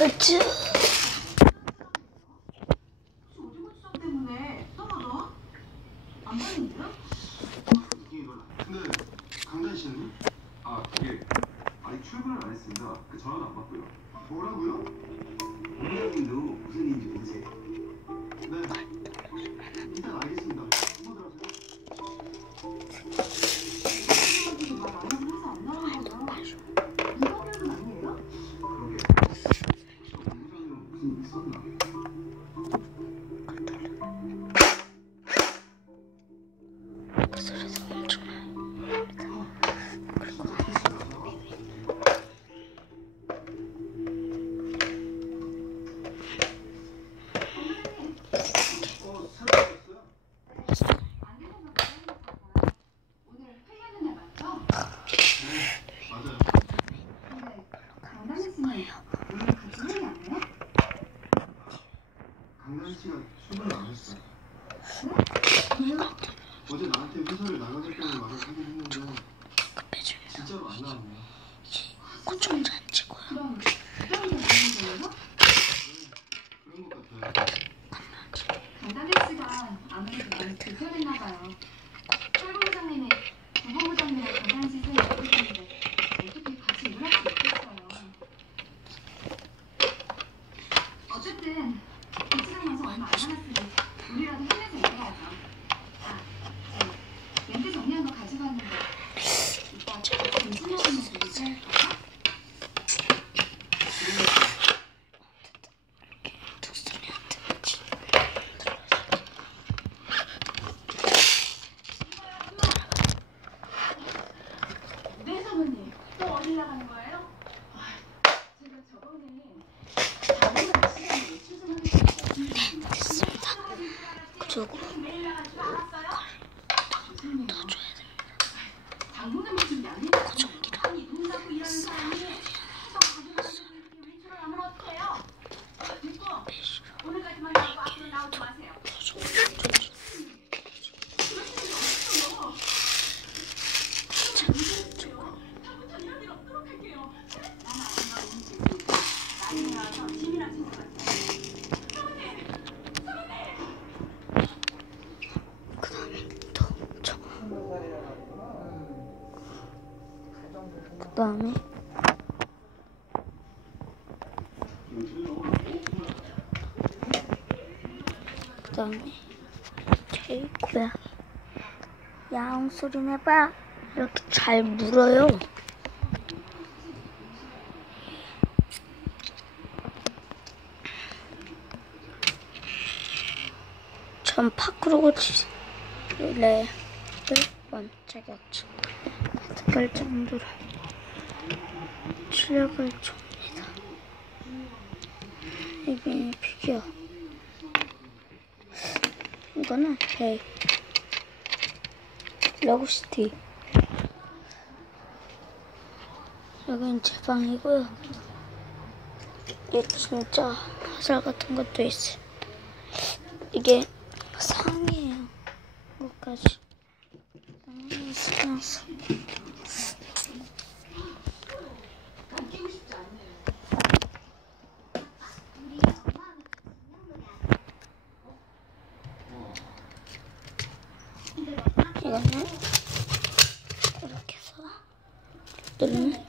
으쌰. 오징어 수정 때문에 떨어져? 안 보이는데요? 근데 강단 씨는? 그게 아직 출근을 안 했습니다. 그 전화는 안 받고요. 뭐라고요? 원장님도 무슨 일인지 모르세요? 네. 일단 알겠습니다. 한번 들어가세요. 말 안 하고 회사 안 나오는 거죠? 이거는 아니에요? 그러게. 저 본부장님은 무슨 일 있었나? 소리가 엄청 나요. 강단 씨가 출근을 안 했어. 어제 나한테 회사를 나가겠다는 말을 하긴 했는데 진짜로 안 나왔네. 고정도 안 치고요. 그럼 수정이 되는 거예요? 그런 것 같아요. 강다리 씨가 아무래도 많이 불편했나 봐요. 철 본부장님이 부 본부장님이랑 강다리 씨 사이에 있었는데 어떻게 같이 일을 할 수 있겠어요? 어쨌든 이치장 완성 얼마 안 남았으니 우리라도 힘내서 일해야죠. 멘트 정리한 거 가지고 왔는데 이따 점심 먹으면서 얘기할까요? 네, 사모님. 또 어디 나가는 거예요? 제가 저번에 다른 시간에 출근하겠다고 됐습니다. 그리고 매일 나가지 않았어요? 더 줘야 됩니다. 장모님이 준비 안 해요? 고정기로. 아니 눈 감고 일하는 사람이 저 가져가는 이렇게 외출을 하면 어떡해요? 됐고 오늘까지만 하고 앞으로 나오지 마세요. 다음부터 이런 일 없도록 할게요. 나는 아줌마 오늘 나중에 와서 짐이랑 챙겨가세요. 그 다음에 또 저. 그 다음에 저희 고양이 야옹 소리 내봐. 이렇게 잘 물어요. 전 파크로 릴레이를 원자격증 득할 정도로 출력을 줍니다. 이게 피규어. 이거는 제 러브시티. 여긴 제 방이고요. 이게 진짜 화살 같은 것도 있어요. 이게 상이에요. 이거까지 상이 있으면서 이거는 이렇게 해서 누르면